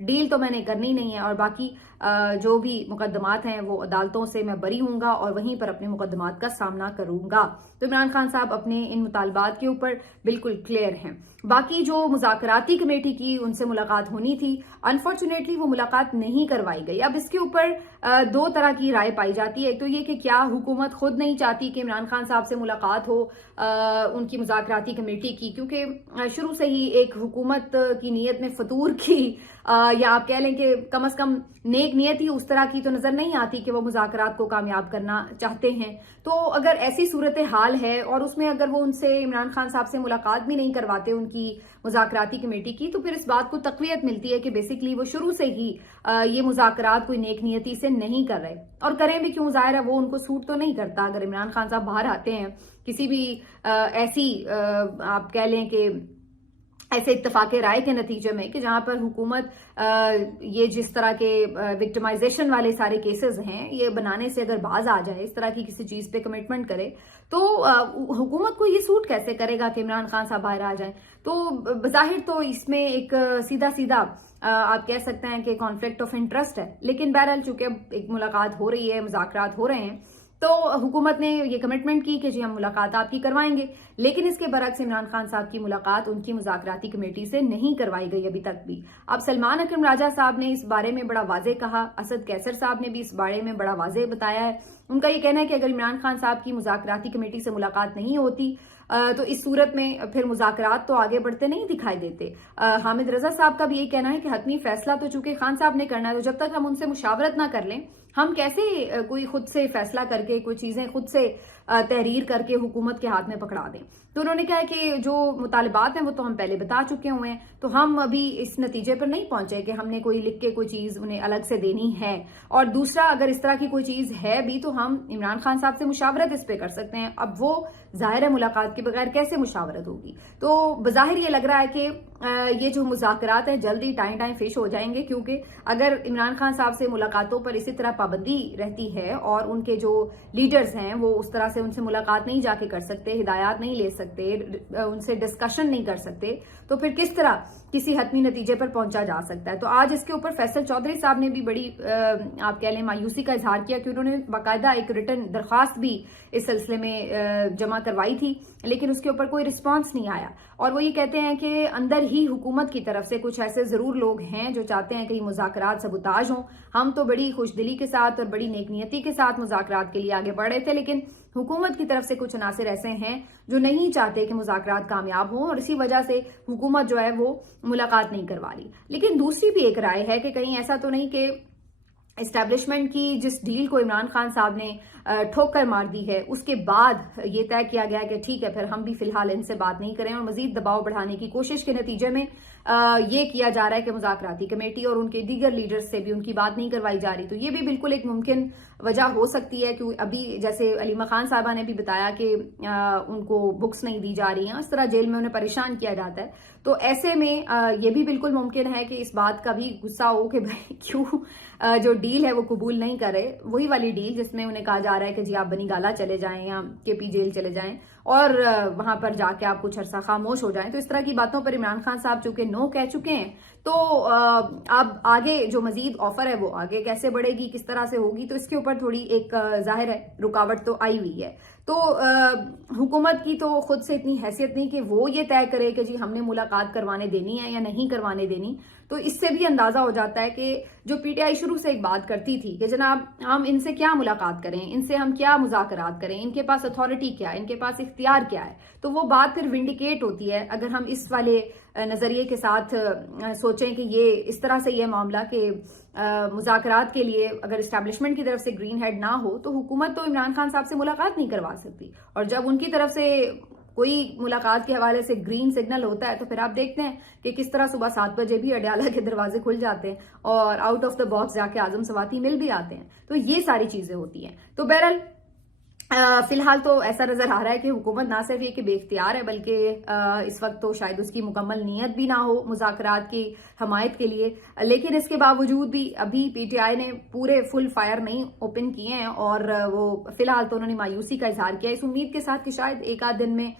Deal تو میں نے کرنی نہیں ہے اور باقی جو بھی مقدمات ہیں وہ عدالتوں سے میں بری ہوں گا اور وہیں پر اپنے مقدمات کا سامنا کروں گا. تو عمران خان صاحب اپنے ان مطالبات کے اوپر بالکل کلیئر ہیں. باقی جو مذاکراتی کمیٹی کی ان سے ملاقات ہونی تھی، انفارچونیٹلی وہ ملاقات نہیں کروائی گئی. اب اس کے اوپر دو طرح کی رائے پائی جاتی ہے. ایک تو یہ کہ کیا حکومت خود نہیں چاہتی کہ عمران خان صاحب سے ملاقات ہو ان کی مذاکراتی کمیٹی کی، کیونکہ شروع سے ہی ایک حکومت کی نیت میں فطور کی یا آپ کہہ لیں کہ کم از کم نیک نیت ہی اس طرح کی تو نظر نہیں آتی کہ وہ مذاکرات کو کامیاب کرنا چاہتے ہیں. تو اگر ایسی صورتحال ہے اور اس میں اگر وہ ان سے عمران خان صاحب سے ملاقات بھی نہیں کرواتے ان کی مذاکراتی کمیٹی کی، تو پھر اس بات کو تقویت ملتی ہے کہ بیسیکلی وہ شروع سے ہی یہ مذاکرات کوئی نیک نیتی سے نہیں کر رہے. اور کریں بھی کیوں، ظاہر ہے وہ ان کو سوٹ تو نہیں کرتا. اگر عمران خان صاحب باہر آتے ہیں کسی بھی ایسی آپ کہہ لیں کہ ایسے اتفاق رائے کے نتیجے میں کہ جہاں پر حکومت یہ جس طرح کے وکٹمائزیشن والے سارے کیسز ہیں یہ بنانے سے اگر باز آ جائے، اس طرح کی کسی چیز پہ کمٹمنٹ کرے، تو حکومت کو یہ سوٹ کیسے کرے گا کہ عمران خان صاحب باہر آ جائیں. تو بظاہر تو اس میں ایک سیدھا آپ کہہ سکتے ہیں کہ کانفلکٹ آف انٹرسٹ ہے. لیکن بہرحال چونکہ ایک ملاقات ہو رہی ہے، مذاکرات ہو رہے ہیں، تو حکومت نے یہ کمٹمنٹ کی کہ جی ہم ملاقات آپ کی کروائیں گے. لیکن اس کے برعکس عمران خان صاحب کی ملاقات ان کی مذاکراتی کمیٹی سے نہیں کروائی گئی ابھی تک بھی. اب سلمان اکرم راجہ صاحب نے اس بارے میں بڑا واضح کہا، اسد کیسر صاحب نے بھی اس بارے میں بڑا واضح بتایا ہے. ان کا یہ کہنا ہے کہ اگر عمران خان صاحب کی مذاکراتی کمیٹی سے ملاقات نہیں ہوتی تو اس صورت میں پھر مذاکرات تو آگے بڑھتے نہیں دکھائی دیتے. حامد رضا صاحب کا بھی یہ کہنا ہے کہ حتمی فیصلہ تو چونکہ خان صاحب نے کرنا ہے، تو جب تک ہم ان سے مشاورت نہ کر لیں، ہم کیسے کوئی خود سے فیصلہ کر کے کوئی چیزیں خود سے تحریر کر کے حکومت کے ہاتھ میں پکڑا دیں. تو انہوں نے کہا کہ جو مطالبات ہیں وہ تو ہم پہلے بتا چکے ہوئے ہیں، تو ہم ابھی اس نتیجے پر نہیں پہنچے کہ ہم نے کوئی لکھ کے کوئی چیز انہیں الگ سے دینی ہے. اور دوسرا، اگر اس طرح کی کوئی چیز ہے بھی تو ہم عمران خان صاحب سے مشاورت اس پہ کر سکتے ہیں. اب وہ ظاہر ہے ملاقات کے بغیر کیسے مشاورت ہوگی. تو بظاہر یہ لگ رہا ہے کہ یہ جو مذاکرات ہیں جلدی ٹائم فش ہو جائیں گے، کیونکہ اگر عمران خان صاحب سے ملاقاتوں پر اسی طرح پابندی رہتی ہے اور ان کے جو لیڈرز ہیں وہ اس طرح سے ان سے ملاقات نہیں جا کے کر سکتے، ہدایات نہیں لے سکتے، ان سے ڈسکشن نہیں کر سکتے، تو پھر کس طرح کسی حتمی نتیجے پر پہنچا جا سکتا ہے. تو آج اس کے اوپر فیصل چودھری صاحب نے بھی بڑی آپ کہہ لیں مایوسی کا اظہار کیا کہ انہوں نے باقاعدہ ایک ریٹن درخواست بھی اس سلسلے میں جمع کروائی تھی، لیکن اس کے اوپر کوئی رسپانس نہیں آیا. اور وہ یہ کہتے ہیں کہ اندر ہی حکومت کی طرف سے کچھ ایسے ضرور لوگ ہیں جو چاہتے ہیں کہ یہ مذاکرات سبوتاژ ہوں. ہم تو بڑی خوش دلی کے ساتھ اور بڑی نیک نیتی کے ساتھ مذاکرات کے لیے آگے بڑھ رہے تھے، لیکن حکومت کی طرف سے کچھ عناصر ایسے ہیں جو نہیں چاہتے کہ مذاکرات کامیاب ہوں اور اسی وجہ سے حکومت جو ہے وہ ملاقات نہیں کروا رہی. لیکن دوسری بھی ایک رائے ہے کہ کہیں ایسا تو نہیں کہ اسٹیبلشمنٹ کی جس ڈیل کو عمران خان صاحب نے ٹھوکر مار دی ہے اس کے بعد یہ طے کیا گیا کہ ٹھیک ہے پھر ہم بھی فی الحال ان سے بات نہیں کریں، اور مزید دباؤ بڑھانے کی کوشش کے نتیجے میں یہ کیا جا رہا ہے کہ مذاکراتی کمیٹی اور ان کے دیگر لیڈرز سے بھی ان کی بات نہیں کروائی جا رہی. تو یہ بھی بالکل ایک ممکن وجہ ہو سکتی ہے کہ ابھی جیسے علیمہ خان صاحبہ نے بھی بتایا کہ ان کو بکس نہیں دی جا رہی ہیں، اس طرح جیل میں انہیں پریشان کیا جاتا ہے. تو ایسے میں یہ بھی بالکل ممکن ہے کہ اس بات کا بھی غصہ ہو کہ بھائی کیوں جو ڈیل ہے وہ قبول نہیں کر رہے، وہی والی ڈیل جس میں انہیں کہا جا رہا ہے کہ جی آپ بنی گالا چلے جائیں یا کے پی جیل چلے جائیں اور وہاں پر جا کے آپ کچھ عرصہ خاموش ہو جائیں. تو اس طرح کی باتوں پر عمران خان صاحب چونکہ نو کہہ چکے ہیں، تو اب آگے جو مزید آفر ہے وہ آگے کیسے بڑھے گی، کس طرح سے ہوگی، تو اس کے اوپر تھوڑی ایک ظاہر ہے رکاوٹ تو آئی ہوئی ہے. تو حکومت کی تو خود سے اتنی حیثیت نہیں کہ وہ یہ طے کرے کہ جی ہم نے ملاقات کروانے دینی ہے یا نہیں کروانے دینی. تو اس سے بھی اندازہ ہو جاتا ہے کہ جو پی ٹی آئی شروع سے ایک بات کرتی تھی کہ جناب ہم ان سے کیا ملاقات کریں، ان سے ہم کیا مذاکرات کریں، ان کے پاس اتھارٹی کیا ہے، ان کے پاس اختیار کیا ہے، تو وہ بات پھر ونڈیکیٹ ہوتی ہے اگر ہم اس والے نظریے کے ساتھ سوچیں کہ یہ اس طرح سے یہ معاملہ کہ مذاکرات کے لیے اگر اسٹیبلشمنٹ کی طرف سے گرین ہیڈ نہ ہو تو حکومت تو عمران خان صاحب سے ملاقات نہیں کروا سکتی. اور جب ان کی طرف سے کوئی ملاقات کے حوالے سے گرین سگنل ہوتا ہے تو پھر آپ دیکھتے ہیں کہ کس طرح صبح 7 بجے بھی اڈیالہ کے دروازے کھل جاتے ہیں اور آؤٹ آف دا باکس جا کے اعظم سواتی مل بھی آتے ہیں. تو یہ ساری چیزیں ہوتی ہیں. تو بہرحال فی الحال تو ایسا نظر آ رہا ہے کہ حکومت نہ صرف یہ کہ بے اختیار ہے بلکہ اس وقت تو شاید اس کی مکمل نیت بھی نہ ہو مذاکرات کی حمایت کے لیے، لیکن اس کے باوجود بھی ابھی پی ٹی آئی نے پورے فل فائر نہیں اوپن کیے ہیں اور وہ فی الحال تو انہوں نے مایوسی کا اظہار کیا اس امید کے ساتھ کہ شاید ایک آدھ دن میں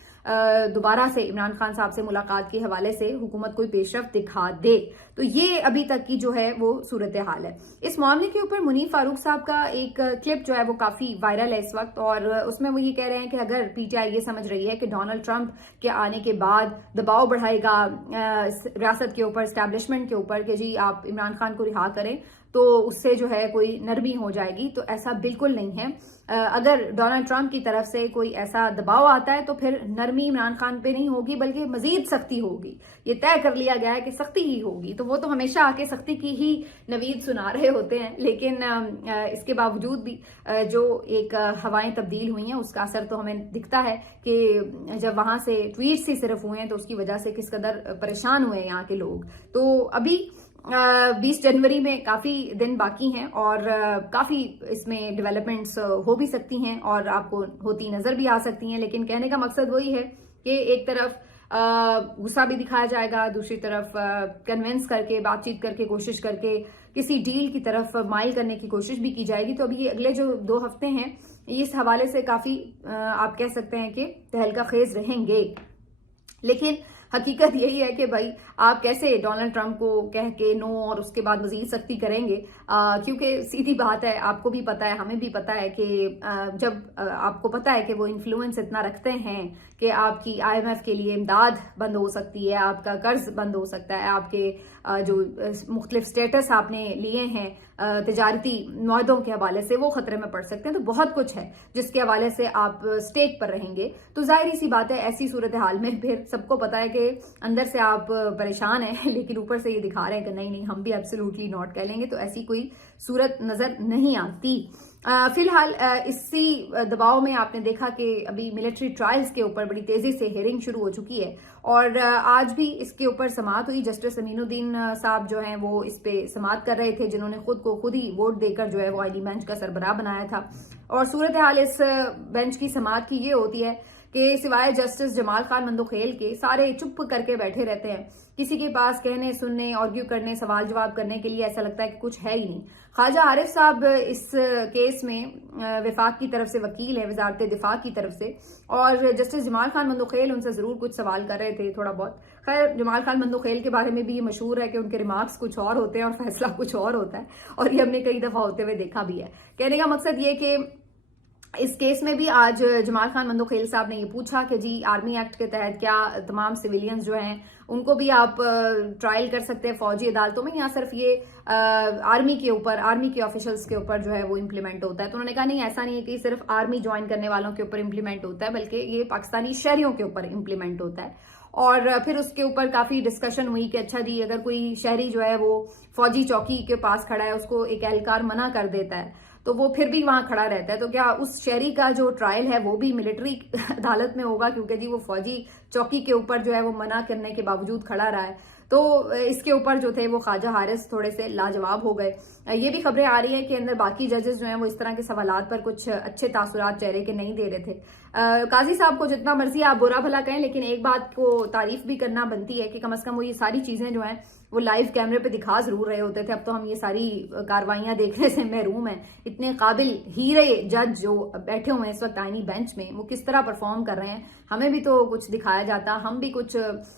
دوبارہ سے عمران خان صاحب سے ملاقات کے حوالے سے حکومت کوئی پیش رفت دکھا دے. تو یہ ابھی تک کی جو ہے وہ صورتحال ہے. اس معاملے کے اوپر منیف فاروق صاحب کا ایک کلپ جو ہے وہ کافی وائرل ہے اس وقت, اور اس میں وہ یہ کہہ رہے ہیں کہ اگر پی ٹی آئی یہ سمجھ رہی ہے کہ ڈونلڈ ٹرمپ کے آنے کے بعد دباؤ بڑھائے گا ریاست کے اوپر, اسٹیبلشمنٹ کے اوپر, کہ جی آپ عمران خان کو رہا کریں تو اس سے جو ہے کوئی نرمی ہو جائے گی, تو ایسا بالکل نہیں ہے. اگر ڈونلڈ ٹرمپ کی طرف سے کوئی ایسا دباؤ آتا ہے تو پھر نرمی عمران خان پہ نہیں ہوگی بلکہ مزید سختی ہوگی. یہ طے کر لیا گیا ہے کہ سختی ہی ہوگی. تو وہ تو ہمیشہ آ کے سختی کی ہی نوید سنا رہے ہوتے ہیں, لیکن اس کے باوجود بھی جو ایک ہوائیں تبدیل ہوئی ہیں اس کا اثر تو ہمیں دکھتا ہے کہ جب وہاں سے ٹویٹس ہی صرف ہوئے ہیں تو اس کی وجہ سے کس قدر پریشان ہوئے ہیں یہاں کے لوگ. تو ابھی 20 جنوری میں کافی دن باقی ہیں اور کافی اس میں ڈیولپمنٹس ہو بھی سکتی ہیں اور آپ کو ہوتی نظر بھی آ سکتی ہیں. لیکن کہنے کا مقصد وہی ہے کہ ایک طرف غصہ بھی دکھایا جائے گا, دوسری طرف کنونس کر کے, بات چیت کر کے, کوشش کر کے کسی ڈیل کی طرف مائل کرنے کی کوشش بھی کی جائے گی. تو ابھی اگلے جو 2 ہفتے ہیں اس حوالے سے کافی آپ کہہ سکتے ہیں کہ تہلکہ خیز رہیں گے. لیکن حقیقت یہی ہے کہ بھائی آپ کیسے ڈونلڈ ٹرمپ کو کہہ کے نو اور اس کے بعد مزید سختی کریں گے, کیونکہ سیدھی بات ہے, آپ کو بھی پتا ہے, ہمیں بھی پتا ہے کہ جب آپ کو پتا ہے کہ وہ انفلوئنس اتنا رکھتے ہیں کہ آپ کی IMF کے لیے امداد بند ہو سکتی ہے, آپ کا قرض بند ہو سکتا ہے, آپ کے جو مختلف سٹیٹس آپ نے لیے ہیں تجارتی معاہدوں کے حوالے سے وہ خطرے میں پڑ سکتے ہیں. تو بہت کچھ ہے جس کے حوالے سے آپ سٹیک پر رہیں گے. تو ظاہری سی بات ہے ایسی صورتحال میں پھر سب کو پتا ہے کہ اندر سے آپ پریشان ہیں لیکن اوپر سے یہ دکھا رہے ہیں کہ نہیں ہم بھی ایبسولوٹلی نوٹ کہہ لیں گے. تو ایسی کوئی صورت نظر نہیں آتی. فی الحال اسی دباؤ میں آپ نے دیکھا کہ ابھی ملٹری ٹرائلز کے اوپر بڑی تیزی سے ہیئرنگ شروع ہو چکی ہے اور آج بھی اس کے اوپر سماعت ہوئی. جسٹس امین الدین صاحب جو ہیں وہ اس پہ سماعت کر رہے تھے, جنہوں نے خود کو خود ہی ووٹ دے کر جو ہے وہ آئینی بینچ کا سربراہ بنایا تھا. اور صورتحال اس بینچ کی سماعت کی یہ ہوتی ہے کہ سوائے جسٹس جمال خان مندوخیل کے سارے چپ کر کے بیٹھے رہتے ہیں. کسی کے پاس کہنے, سننے, آرگیو کرنے, سوال جواب کرنے کے لیے ایسا لگتا ہے کہ کچھ ہے ہی نہیں. خواجہ عارف صاحب اس کیس میں وفاق کی طرف سے وکیل ہے, وزارت دفاع کی طرف سے, اور جسٹس جمال خان مندوخیل ان سے ضرور کچھ سوال کر رہے تھے تھوڑا بہت. خیر جمال خان مندوخیل کے بارے میں بھی یہ مشہور ہے کہ ان کے ریمارکس کچھ اور ہوتے ہیں اور فیصلہ کچھ اور ہوتا ہے, اور یہ ہم نے کئی دفعہ ہوتے ہوئے دیکھا بھی ہے. کہنے کا مقصد یہ کہ اس کیس میں بھی آج جمال خان مندوخیل صاحب نے یہ پوچھا کہ جی آرمی ایکٹ کے تحت کیا تمام سویلینز جو ہیں ان کو بھی آپ ٹرائل کر سکتے ہیں فوجی عدالتوں میں, یا صرف یہ آرمی کے اوپر, آرمی کے آفیشلز کے اوپر جو ہے وہ امپلیمنٹ ہوتا ہے. تو انہوں نے کہا نہیں ایسا نہیں ہے کہ صرف آرمی جوائن کرنے والوں کے اوپر امپلیمنٹ ہوتا ہے بلکہ یہ پاکستانی شہریوں کے اوپر امپلیمنٹ ہوتا ہے. اور پھر اس کے اوپر کافی ڈسکشن ہوئی کہ اچھا جی اگر کوئی شہری جو ہے وہ فوجی چوکی کے پاس کھڑا ہے, اس کو ایک اہلکار منع کر دیتا ہے تو وہ پھر بھی وہاں کھڑا رہتا ہے, تو کیا اس شہری کا جو ٹرائل ہے وہ بھی ملٹری عدالت میں ہوگا کیونکہ جی وہ فوجی چوکی کے اوپر جو ہے وہ منع کرنے کے باوجود کھڑا رہا ہے. تو اس کے اوپر جو تھے وہ خواجہ حارث تھوڑے سے لاجواب ہو گئے. یہ بھی خبریں آ رہی ہیں کہ اندر باقی ججز جو ہیں وہ اس طرح کے سوالات پر کچھ اچھے تاثرات چہرے کے نہیں دے رہے تھے. قاضی صاحب کو جتنا مرضی آپ برا بھلا کہیں, لیکن ایک بات کو تعریف بھی کرنا بنتی ہے کہ کم از کم وہ یہ ساری چیزیں جو ہیں وہ لائیو کیمرے پہ دکھا ضرور رہے ہوتے تھے. اب تو ہم یہ ساری کاروائیاں دیکھنے سے محروم ہیں. اتنے قابل ہیرے جج جو بیٹھے ہوئے ہیں اس وقت آئینی بینچ میں, وہ کس طرح پرفارم کر رہے ہیں, ہمیں بھی تو کچھ دکھایا جاتا, ہم بھی کچھ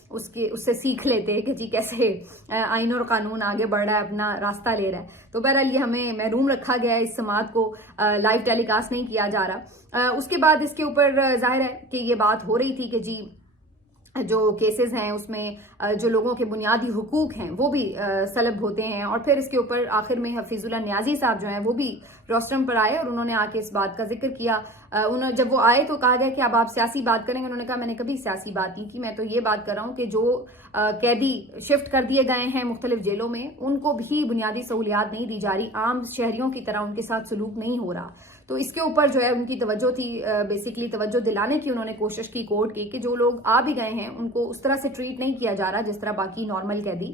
اس سے سیکھ لیتے کہ جی کیسے آئین اور قانون آگے بڑھ رہا ہے, اپنا راستہ لے رہا ہے. تو بہرحال یہ ہمیں محروم رکھا گیا ہے, اس سماعت کو لائیو ٹیلی کاسٹ نہیں کیا جا رہا. اس کے بعد اس کے اوپر ظاہر ہے کہ یہ بات ہو رہی تھی کہ جی جو کیسز ہیں اس میں جو لوگوں کے بنیادی حقوق ہیں وہ بھی سلب ہوتے ہیں. اور پھر اس کے اوپر آخر میں حفیظ اللہ نیازی صاحب جو ہیں وہ بھی روسٹرم پر آئے اور انہوں نے آ کے اس بات کا ذکر کیا. جب وہ آئے تو کہا گیا کہ اب آپ سیاسی بات کریں گے. انہوں نے کہا میں نے کبھی سیاسی بات نہیں کی, میں تو یہ بات کر رہا ہوں کہ جو قیدی شفٹ کر دیے گئے ہیں مختلف جیلوں میں ان کو بھی بنیادی سہولیات نہیں دی جا رہی, عام شہریوں کی طرح ان کے ساتھ سلوک نہیں ہو رہا. تو اس کے اوپر جو ہے ان کی توجہ تھی, بیسیکلی توجہ دلانے کی انہوں نے کوشش کی کورٹ کی کہ جو لوگ آ بھی گئے ہیں ان کو اس طرح سے ٹریٹ نہیں کیا جا رہا جس طرح باقی نارمل قیدی